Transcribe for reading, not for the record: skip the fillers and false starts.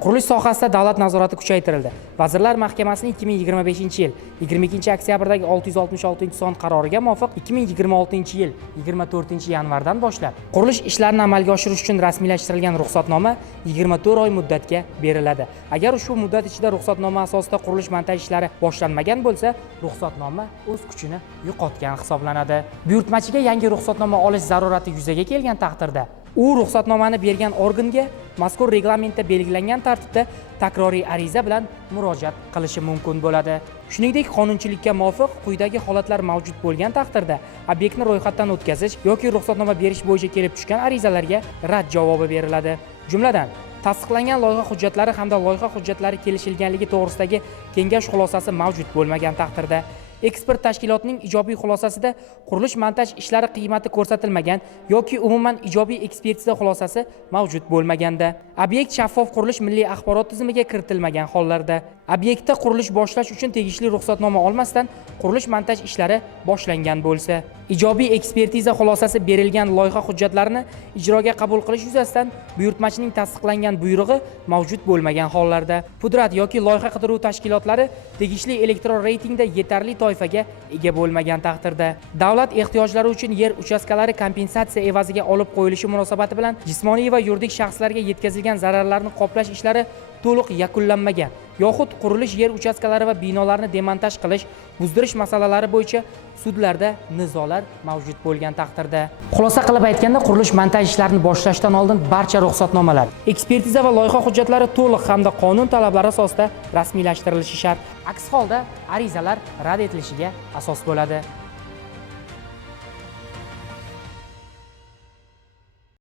qurilish sohasida davlat nazorati kuchaytirildi. Vazirlar Mahkamasining 2025-yil 22-oktyabrdagi 666-son qaroriga muvofiq 2026-yil 24-yanvardan boshlab qurilish ishlarini amalga oshirish uchun rasmiylashtirilgan ruxsatnoma 24 oy muddatga beriladi. Agar ushbu muddat ichida ruxsatnoma asosida qurilish-montaj ishlari boshlanmagan bo'lsa, ruxsatnoma o'z kuchini yo'qotgan hisoblanadi. Buyurtmachiga yangi ruxsatnoma olish zarurati yuzaga kelgan taqdirda u ruxsatnomani bergan organga mazkur reglamentda belgilangan tartibda takroriy ariza bilan murojaat qilishi mumkin bo'ladi. Shuningdek, qonunchilikka muvofiq quyidagi holatlar mavjud bo'lgan taqdirda obyektni ro'yxatdan o'tkazish yoki ruxsatnoma berish bo'yicha kelib tushgan arizalarga rad javobi beriladi. Jumladan, tasdiqlangan loyiha hujjatlari hamda loyiha hujjatlari kelishilganligi to'g'risidagi kengash xulosasi mavjud bo'lmagan taqdirda, ekspert tashkilotining ijobiy xulosasida qurilish-montaj ishlari qiymati ko'rsatilmagan yoki umuman ijobiy ekspertiza xulosasi mavjud bo'lmaganda, obyekt shaffof qurilish milliy axborot tizimiga kiritilmagan hollarda, obyektda qurilish boshlash uchun tegishli ruxsatnoma olmasdan qurilish-montaj ishlari boshlangan bo'lsa, ijobiy ekspertiza xulosasi berilgan loyiha hujjatlarini ijroga qabul qilish yuzasidan buyurtmachining tasdiqlangan buyrug'i mavjud bo'lmagan hollarda, pudrat yoki loyiha qidiruv tashkilotlari tegishli elektron reytingda yetarli toifaga ega bo'lmagan taqdirda, davlat ehtiyojlari uchun yer uchastkalari kompensatsiya evaziga olib qo'yilishi munosabati bilan jismoniy va yuridik shaxslarga yetkazilgan zararlarni qoplash ishlari to'liq yakunlanmagan yoxud qurilish yer uchastkalari va binolarni demontaj qilish, buzdirish masalalari bo'yicha sudlarda nizolar mavjud bo'lgan taqdirda. Xulosa qilib aytganda, qurilish-montaj ishlarini boshlashdan oldin barcha ruxsatnomalar, ekspertiza va loyiha hujjatlari to'liq hamda qonun talablari asosida rasmiylashtirilishi shart. Aks holda arizalar rad etilishiga asos bo'ladi.